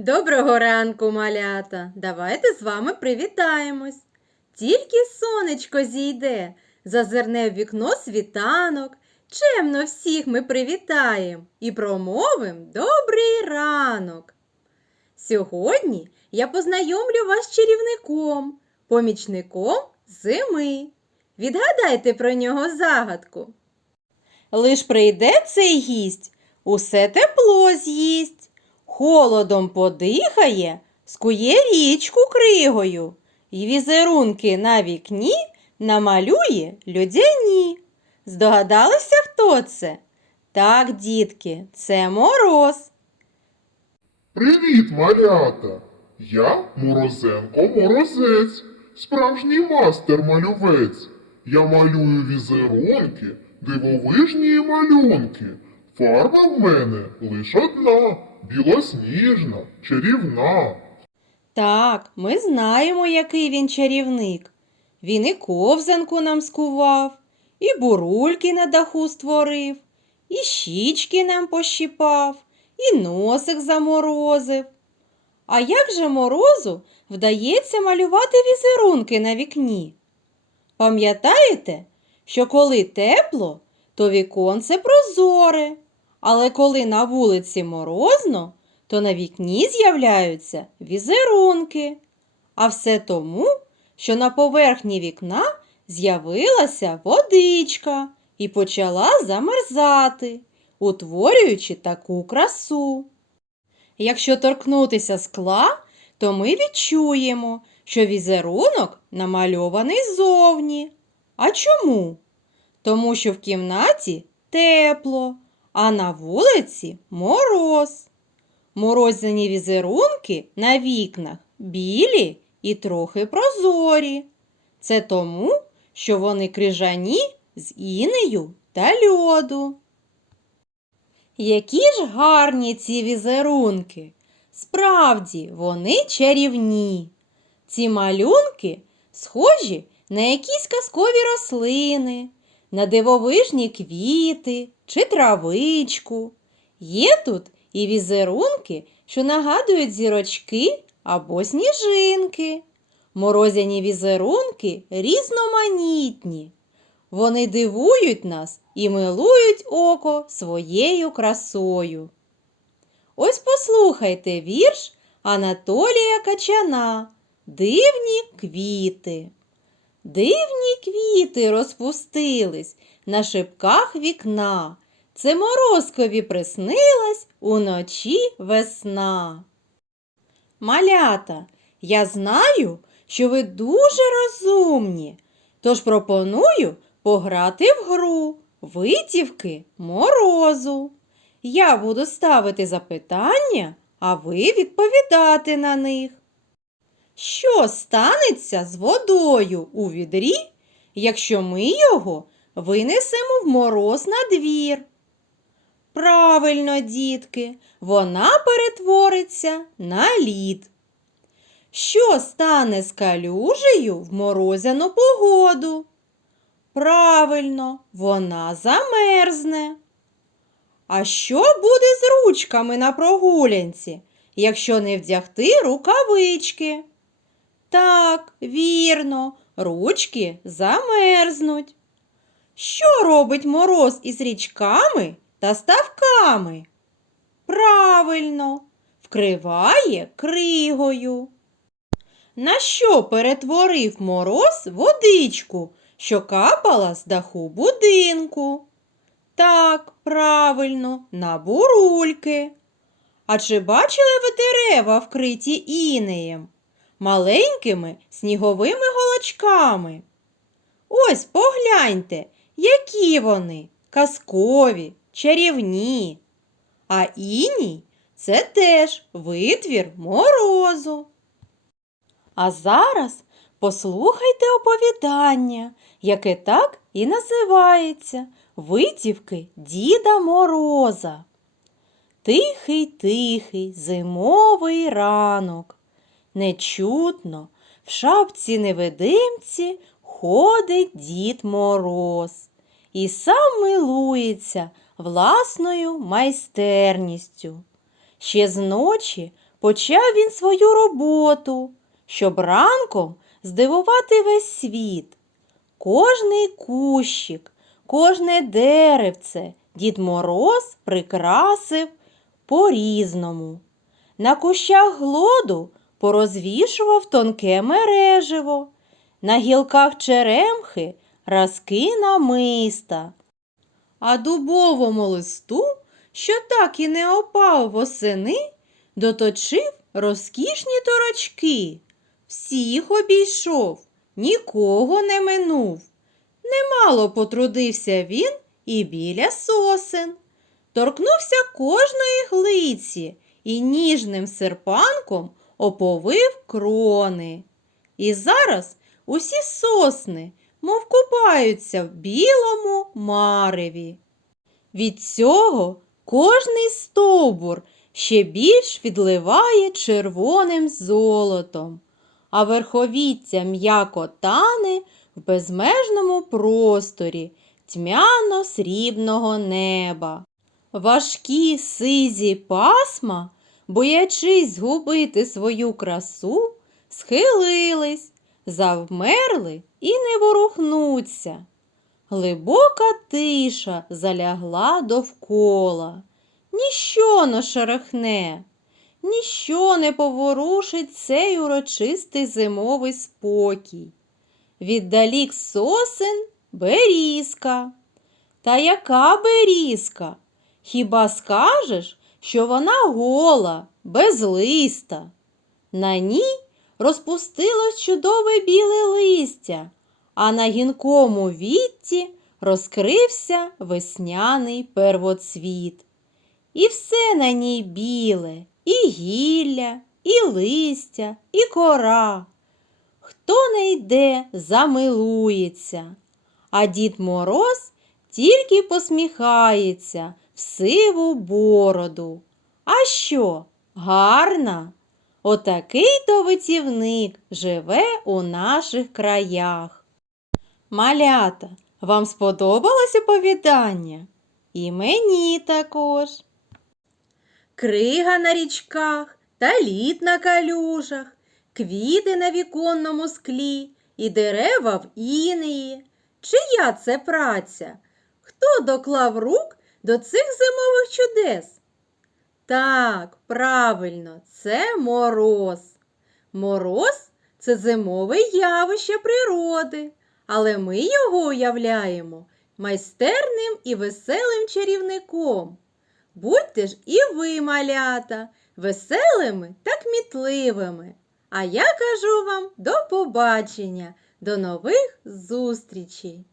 Доброго ранку, малята! Давайте з вами привітаємось. Тільки сонечко зійде, зазирне в вікно світанок, чемно всіх ми привітаєм і промовим добрий ранок. Сьогодні я познайомлю вас з чарівником, помічником зими. Відгадайте про нього загадку. Лиш прийде цей гість, усе тепло з'їсть, холодом подихає, скує річку кригою, і візерунки на вікні намалює людяні. Здогадалися, хто це? Так, дітки, це мороз. Привіт, малята! Я Морозенко Морозець, справжній мастер-малювець. Я малюю візерунки, дивовижні малюнки. Фарба в мене лиш одна, білосніжна, чарівна. Так, ми знаємо, який він чарівник. Він і ковзанку нам скував, і бурульки на даху створив, і щічки нам пощипав, і носик заморозив. А як же морозу вдається малювати візерунки на вікні? Пам'ятаєте, що коли тепло, то віконце прозоре, але коли на вулиці морозно, то на вікні з'являються візерунки. А все тому, що на поверхні вікна з'явилася водичка і почала замерзати, утворюючи таку красу. Якщо торкнутися скла, то ми відчуємо, що візерунок намальований ззовні. А чому? Тому що в кімнаті тепло, а на вулиці мороз. Морозяні візерунки на вікнах білі і трохи прозорі. Це тому, що вони крижані з інею та льоду. Які ж гарні ці візерунки! Справді, вони чарівні. Ці малюнки схожі на якісь казкові рослини, на дивовижні квіти чи травичку. Є тут і візерунки, що нагадують зірочки або сніжинки. Морозяні візерунки різноманітні. Вони дивують нас і милують око своєю красою. Ось послухайте вірш Анатолія Качана Дивні квіти. Дивні квіти розпустились на шипках вікна. Це морозкові приснилась уночі весна. Малята, я знаю, що ви дуже розумні, тож пропоную пограти в гру витівки морозу. Я буду ставити запитання, а ви відповідати на них. Що станеться з водою у відрі, якщо ми його винесемо в мороз на двір? Правильно, дітки, вона перетвориться на лід. Що стане з калюжею в морозяну погоду? Правильно, вона замерзне. А що буде з ручками на прогулянці, якщо не вдягти рукавички? Так, вірно, ручки замерзнуть. Що робить мороз із річками та ставками? Правильно, вкриває кригою. На що перетворив мороз водичку, що капала з даху будинку? Так, правильно, на бурульки. А чи бачили ви дерева, вкриті інеєм? Маленькими сніговими голочками? Ось погляньте, які вони казкові, чарівні. А іній це теж витвір морозу. А зараз послухайте оповідання, яке так і називається Витівки Діда Мороза. Тихий, тихий, зимовий ранок. Нечутно в шапці невидимці ходить дід Мороз і сам милується власною майстерністю. Ще з ночі почав він свою роботу, щоб ранком здивувати весь світ. Кожний кущик, кожне деревце Дід Мороз прикрасив по-різному. На кущах глоду порозвішував тонке мереживо, на гілках черемхи разки намиста. А дубовому листу, що так і не опав восени, доточив розкішні торочки. Всіх обійшов, нікого не минув. Немало потрудився він і біля сосен. Торкнувся кожної глиці і ніжним серпанком оповив крони. І зараз усі сосни, мов купаються в білому мареві. Від цього кожний стовбур ще більш відливає червоним золотом, а верховіття м'яко тане в безмежному просторі тьмяно-срібного неба. Важкі сизі пасма, боячись згубити свою красу, схилились, завмерли і не ворухнуться. Глибока тиша залягла довкола. Ніщо не шерехне, ніщо не поворушить цей урочистий зимовий спокій. Віддалік сосен берізка. Та яка берізка? Хіба скажеш, що вона гола, без листа? На ній розпустилось чудове біле листя, а на гінкому вітті розкрився весняний первоцвіт. І все на ній біле, і гілля, і листя, і кора. Хто не йде, замилується, а дід Мороз тільки посміхається в сиву бороду. А що, гарна? Отакий то витівник живе у наших краях. Малята, вам сподобалось оповідання? І мені також. Крига на річках та лід на калюжах, квіти на віконному склі і дерева в інеї. Чия це праця? Хто доклав рук до цих зимових чудес? Так, правильно, це мороз. Мороз це зимове явище природи, але ми його уявляємо майстерним і веселим чарівником. Будьте ж і ви, малята, веселими та кмітливими. А я кажу вам до побачення, до нових зустрічей!